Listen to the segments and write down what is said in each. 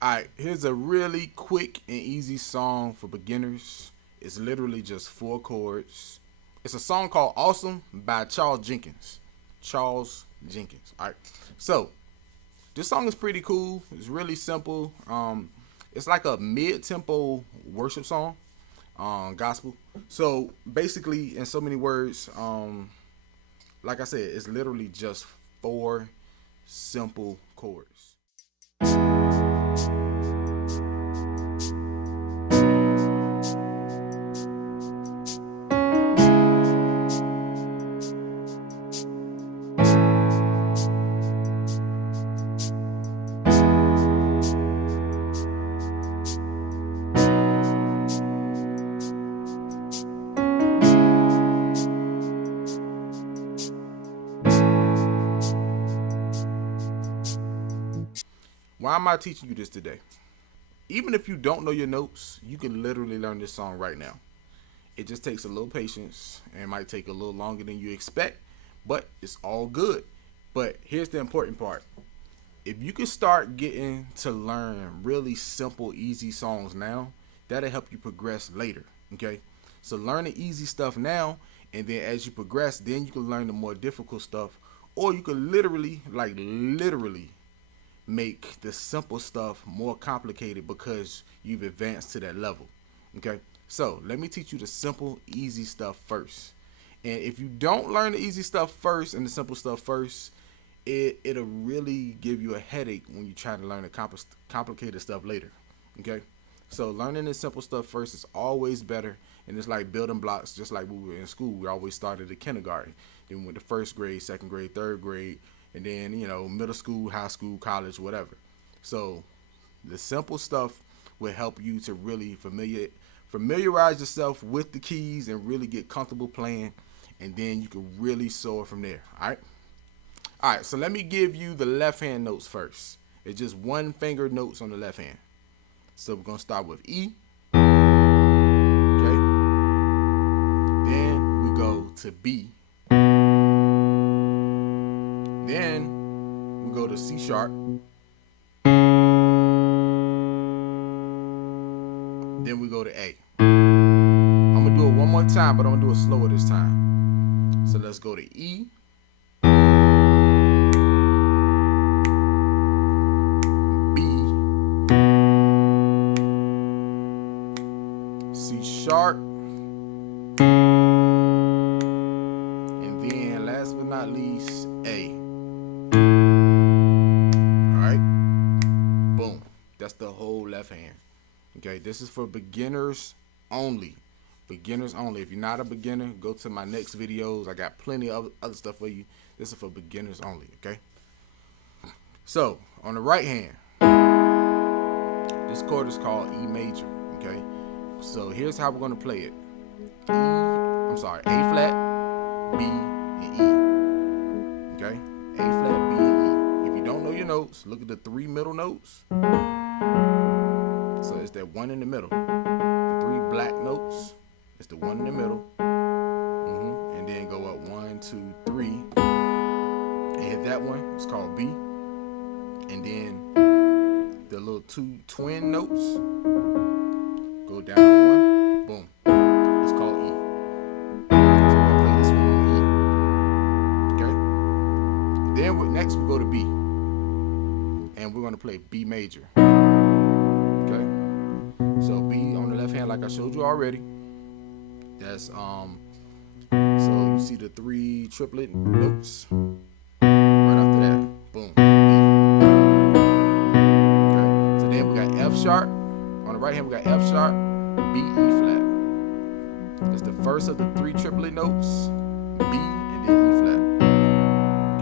Alright, here's a really quick and easy song for beginners. It's literally just four chords. It's a song called Awesome by Charles Jenkins. Charles Jenkins. Alright. So this song is pretty cool. It's really simple. It's like a mid-tempo worship song, gospel. So basically, in so many words, like I said, it's literally just four simple chords. Why am I teaching you this today? Even if you don't know your notes, you can literally learn this song right now. It just takes a little patience and it might take a little longer than you expect, but it's all good. But here's the important part. If you can start getting to learn really simple, easy songs now, that'll help you progress later, okay? So learn the easy stuff now, and then as you progress, then you can learn the more difficult stuff, or you can literally make the simple stuff more complicated because you've advanced to that level. Okay, so let me teach you the simple, easy stuff first. And if you don't learn the easy stuff first and the simple stuff first, it'll really give you a headache when you try to learn the complicated stuff later. Okay, so learning the simple stuff first is always better, and it's like building blocks. Just like when we were in school, we always started at kindergarten, then we went to first grade, second grade, third grade, and then middle school, high school, college, whatever. So the simple stuff will help you to really familiarize yourself with the keys and really get comfortable playing, and then you can really soar from there. All right, so let me give you the left hand notes first. It's just one finger notes on the left hand. So we're gonna start with E. Okay, then we go to B. Then we go to C sharp. Then we go to A. I'm gonna do it one more time, but I'm gonna do it slower this time. So let's go to E, B, C sharp, and then last but not least, A. Alright? Boom. That's the whole left hand. Okay, this is for beginners only. Beginners only. If you're not a beginner, go to my next videos. I got plenty of other stuff for you. This is for beginners only, okay? So, on the right hand, this chord is called E major, okay? So, here's how we're going to play it. A flat, B, and E. Okay? A flat, B, and E. If you don't know your notes, look at the three middle notes. So it's that one in the middle. The three black notes. It's the one in the middle. And then go up 1, 2, 3. And hit that one. It's called B. And then the little two twin notes. Go down one. Boom. It's called E. So we're going to play this one on E. Okay? Then next we go to B. And we're going to play B major. Okay? So B on the left hand, like I showed you already. That's so you see the three triplet notes. Right after that, boom. B. Okay. So then we got F sharp. On the right hand we got F sharp, B, E flat. That's the first of the three triplet notes. B and then E flat.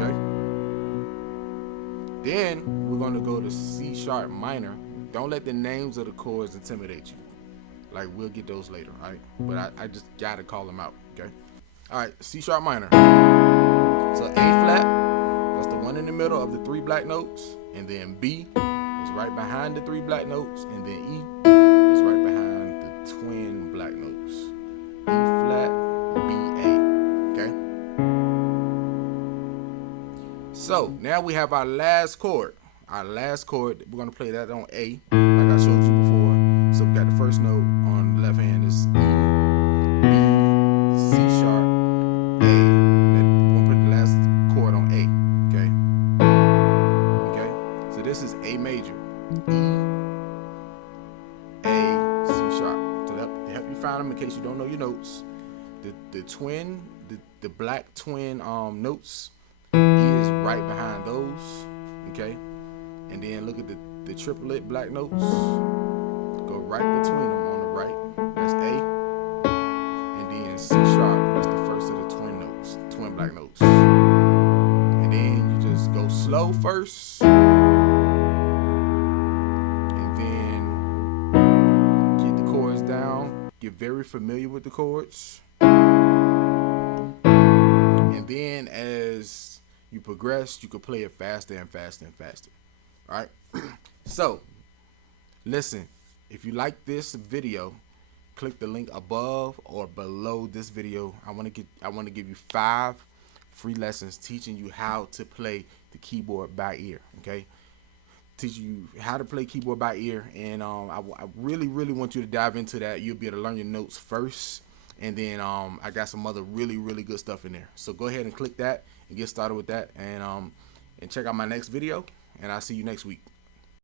Okay. Then we're gonna go to C sharp minor. Don't let the names of the chords intimidate you. Like, we'll get those later, all right? But I just gotta call them out, okay? All right, C sharp minor. So A flat, that's the one in the middle of the three black notes. And then B is right behind the three black notes. And then E is right behind the twin black notes. E flat, B, A, okay? So now we have our last chord. our last chord, we're gonna play that on A, like I showed you before. So we got the first note on the left hand is E, B, C sharp, A. Then we'll put the last chord on A. Okay. So this is A major, E, A, C sharp. To help you find them in case you don't know your notes. The black twin notes, E is right behind those. Okay. And then look at the triplet black notes. Go right between them on the right. That's A. And then C sharp, that's the first of the twin notes, twin black notes. And then you just go slow first. And then get the chords down. Get very familiar with the chords. And then as you progress, you can play it faster and faster and faster. All right. So, listen, if you like this video, click the link above or below this video. I want to give you 5 free lessons teaching you how to play the keyboard by ear. Okay, teach you how to play keyboard by ear, and I really want you to dive into that. You'll be able to learn your notes first, and then I got some other really good stuff in there. So go ahead and click that and get started with that, and check out my next video, and I'll see you next week.